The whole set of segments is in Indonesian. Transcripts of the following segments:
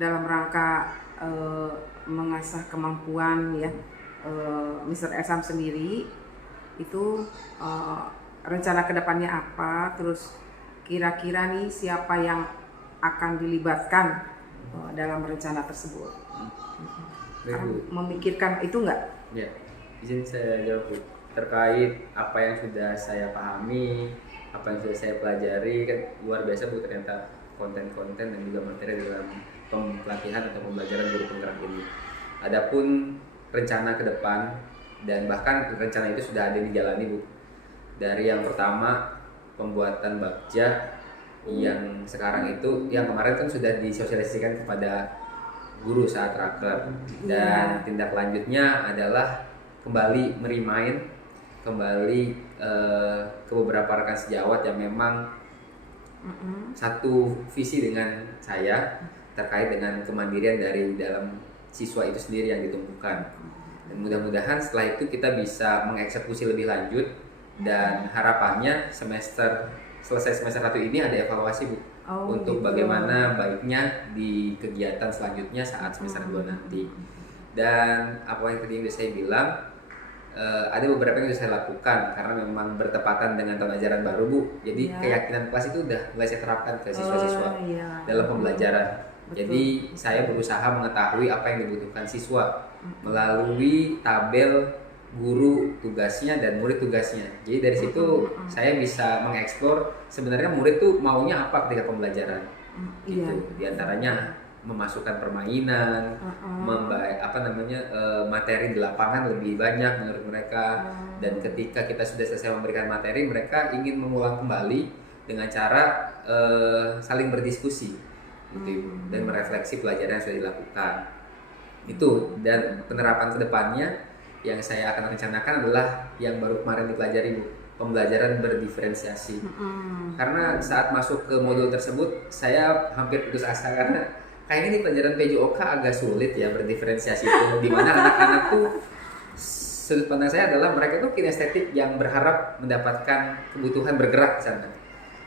dalam rangka mengasah kemampuan ya Mr. Esam sendiri itu rencana kedepannya apa, terus kira-kira nih siapa yang akan dilibatkan dalam rencana tersebut. Memikirkan itu enggak? Ya, izin saya jawab Bu. Terkait apa yang sudah saya pahami, apa yang sudah saya pelajari, kan luar biasa Bu ternyata konten-konten dan juga materi dalam pelatihan atau pembelajaran guru penggerak ini. Adapun rencana ke depan dan bahkan rencana itu sudah ada dijalani Bu. Dari yang pertama pembuatan bakja yang sekarang itu, yang kemarin kan sudah disosialisasikan kepada guru saat raker, dan tindak lanjutnya adalah kembali merimain kembali ke beberapa rekan sejawat yang memang satu visi dengan saya terkait dengan kemandirian dari dalam siswa itu sendiri yang ditumbuhkan. Dan mudah-mudahan setelah itu kita bisa mengeksekusi lebih lanjut, dan harapannya selesai semester 1 ini ada evaluasi Bu untuk bagaimana baiknya di kegiatan selanjutnya saat semester 2 nanti. Dan apa yang tadi saya bilang, ada beberapa yang sudah saya lakukan karena memang bertepatan dengan tahun ajaran baru Bu. Jadi keyakinan kelas itu udah mulai saya terapkan ke siswa-siswa dalam pembelajaran. Jadi saya berusaha mengetahui apa yang dibutuhkan siswa melalui tabel guru tugasnya dan murid tugasnya. Jadi dari situ saya bisa mengeksplor sebenarnya murid tuh maunya apa ketika pembelajaran. Gitu. Di antaranya memasukkan permainan, materi di lapangan lebih banyak menurut mereka. Dan ketika kita sudah selesai memberikan materi, mereka ingin mengulang kembali dengan cara saling berdiskusi, gitu, dan merefleksi pelajaran yang sudah dilakukan. Itu, dan penerapan kedepannya yang saya akan rencanakan adalah yang baru kemarin dipelajari Bu, pembelajaran berdiferensiasi. Karena saat masuk ke modul tersebut saya hampir putus asa karena kayaknya di pelajaran PJOK agak sulit ya berdiferensiasi itu, dimana anak-anak tuh sudut pandang saya adalah mereka tuh kinestetik yang berharap mendapatkan kebutuhan bergerak di sana.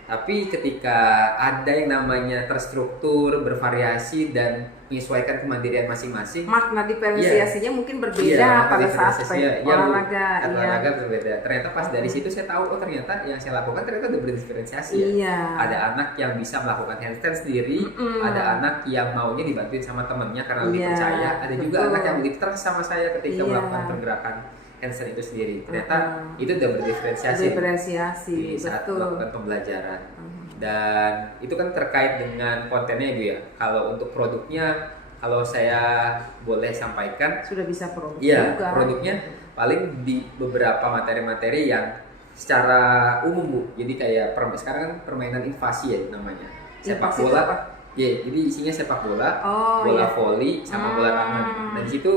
Tapi ketika ada yang namanya terstruktur, bervariasi, dan menyesuaikan kemandirian masing-masing, makna diferensiasinya mungkin berbeda pada saat olahraga. Olahraga berbeda. Ternyata pas dari situ saya tahu, oh ternyata yang saya lakukan ternyata udah berdiferensiasi ya. Ada anak yang bisa melakukan handstand sendiri, ada anak yang maunya dibantuin sama temennya karena lebih percaya, ada juga anak yang lebih trust sama saya ketika melakukan pergerakan handstand itu sendiri. Ternyata itu udah berdiferensiasi di saat melakukan pembelajaran. Dan itu kan terkait dengan kontennya Bu ya. Kalau untuk produknya, kalau saya boleh sampaikan, sudah bisa produk juga. Produknya paling di beberapa materi-materi yang secara umum Bu. Jadi kayak sekarang kan permainan invasi ya namanya. Sepak bola. Jadi isinya sepak bola, bola voli sama bola tangan. Dan di situ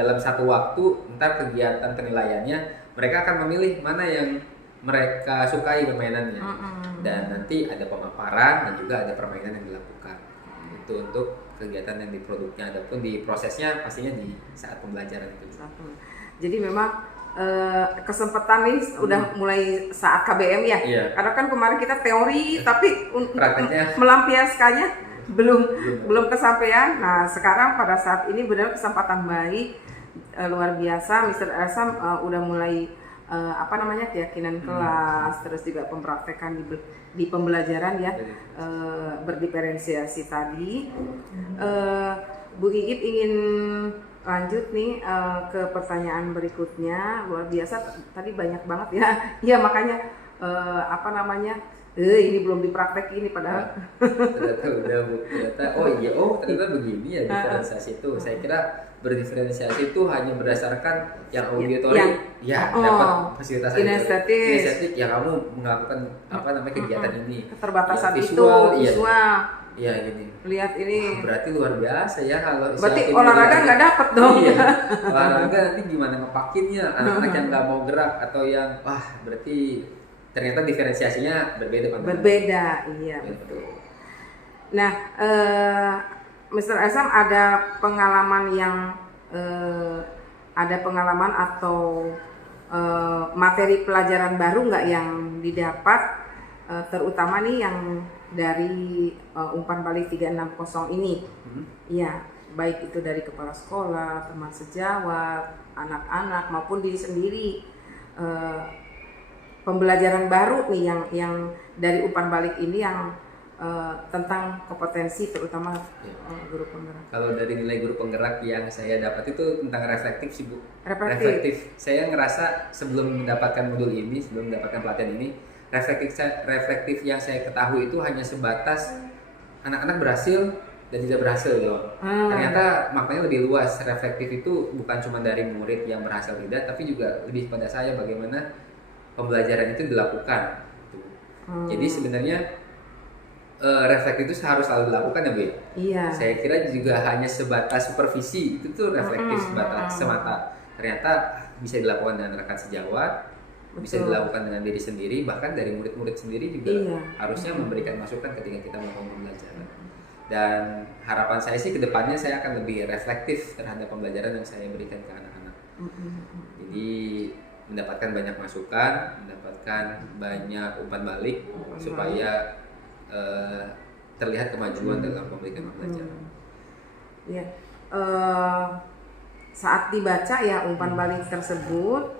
dalam satu waktu ntar kegiatan penilaiannya mereka akan memilih mana yang mereka sukai permainannya, dan nanti ada pemaparan dan juga ada permainan yang dilakukan. Itu untuk kegiatan yang di produknya. Adapun di prosesnya pastinya di saat pembelajaran itu. Jadi memang kesempatan nih udah mulai saat KBM ya. Karena kan kemarin kita teori tapi prakteknya melampiaskannya belum kesampaian. Nah sekarang pada saat ini benar kesempatan baik, luar biasa. Mr. Esam udah mulai keyakinan kelas, terus juga pempraktekan di pembelajaran ya, berdiferensiasi tadi. Bu Iip ingin lanjut nih ke pertanyaan berikutnya. Luar biasa tadi banyak banget ya. Ya makanya ini belum dipraktek ini padahal. Ternyata udah Bu. Ternyata begini ya diferensiasi itu. Saya kira berdiferensiasi itu hanya berdasarkan yang auditory dapat fasilitas kinestetik yang kamu melakukan kegiatan ini. Keterbatasan visual, visual. Iya gini. Lihat ini. Berarti luar biasa ya kalau. Berarti olahraga nggak dapet dong. Olahraga nanti gimana ngepakinnya? Anak-anak yang nggak mau gerak atau yang berarti ternyata diferensiasinya berbeda. Berbeda, iya betul. Nah, Mr. Esam ada pengalaman atau materi pelajaran baru nggak yang didapat, terutama nih yang dari umpan balik 360 ini. Iya, baik itu dari kepala sekolah, teman sejawat, anak-anak maupun diri sendiri. Pembelajaran baru nih yang dari umpan balik ini yang tentang kompetensi terutama guru penggerak. Kalau dari nilai guru penggerak yang saya dapat itu tentang reflektif sih Bu. Reflektif. Saya ngerasa sebelum mendapatkan modul ini, sebelum mendapatkan pelatihan ini, reflektif yang saya ketahui itu hanya sebatas anak-anak berhasil dan tidak berhasil doang. Ternyata maknanya lebih luas. Reflektif itu bukan cuma dari murid yang berhasil tidak, tapi juga lebih pada saya bagaimana pembelajaran itu dilakukan. Jadi sebenarnya reflektif itu harus selalu dilakukan ya Bu? Iya. Saya kira juga hanya sebatas supervisi, itu tuh reflektif semata. Ternyata bisa dilakukan dengan rekan sejawat, bisa dilakukan dengan diri sendiri, bahkan dari murid-murid sendiri juga harusnya memberikan masukan ketika kita melakukan pembelajaran. Dan harapan saya sih kedepannya saya akan lebih reflektif terhadap pembelajaran yang saya berikan ke anak-anak. Jadi mendapatkan banyak masukan, mendapatkan banyak umpan balik supaya terlihat kemajuan dalam memberikan pembelajaran. Ya, saat dibaca ya umpan balik tersebut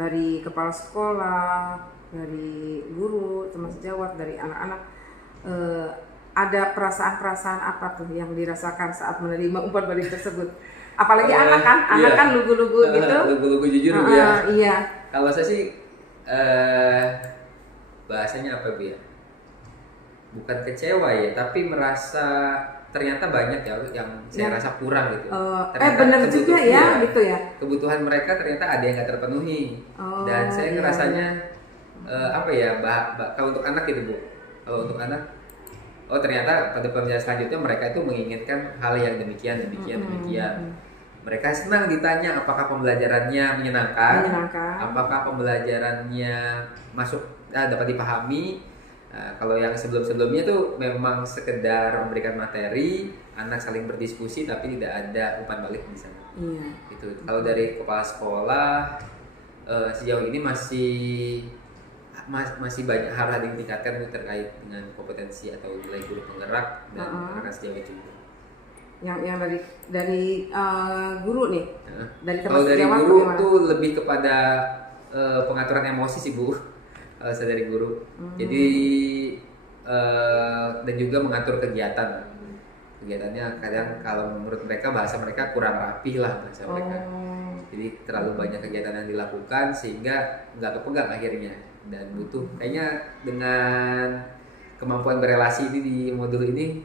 dari kepala sekolah, dari guru, teman sejawat, dari anak-anak, ada perasaan-perasaan apa tuh yang dirasakan saat menerima umpan balik tersebut? Apalagi anak kan lugu-lugu gitu. Lugu-lugu jujur ya. Iya. Kalau saya sih bahasanya apa Bu ya? Bukan kecewa ya, tapi merasa ternyata banyak ya yang saya rasa kurang gitu. Benar juga ya, gitu ya. Kebutuhan mereka ternyata ada yang nggak terpenuhi. Dan saya ngerasanya kalau untuk anak gitu Bu. Kalau untuk anak, ternyata pada pembelajaran selanjutnya mereka itu menginginkan hal yang demikian. Mereka senang ditanya apakah pembelajarannya menyenangkan. Apakah pembelajarannya dapat dipahami. Kalau yang sebelumnya tuh memang sekedar memberikan materi, anak saling berdiskusi tapi tidak ada umpan balik di sana. Itu. Kalau dari kepala sekolah sejauh ini masih banyak hal yang ditingkatkan terkait dengan kompetensi atau nilai guru penggerak dan rekan sejawat juga. Yang dari guru nih, kalau dari guru tuh lebih kepada pengaturan emosi sih Bu. Saya dari guru, jadi dan juga mengatur kegiatannya. Kadang kalau menurut mereka bahasa mereka kurang rapi lah bahasa mereka, jadi terlalu banyak kegiatan yang dilakukan sehingga nggak kepegang akhirnya, dan butuh kayaknya dengan kemampuan berelasi ini di modul ini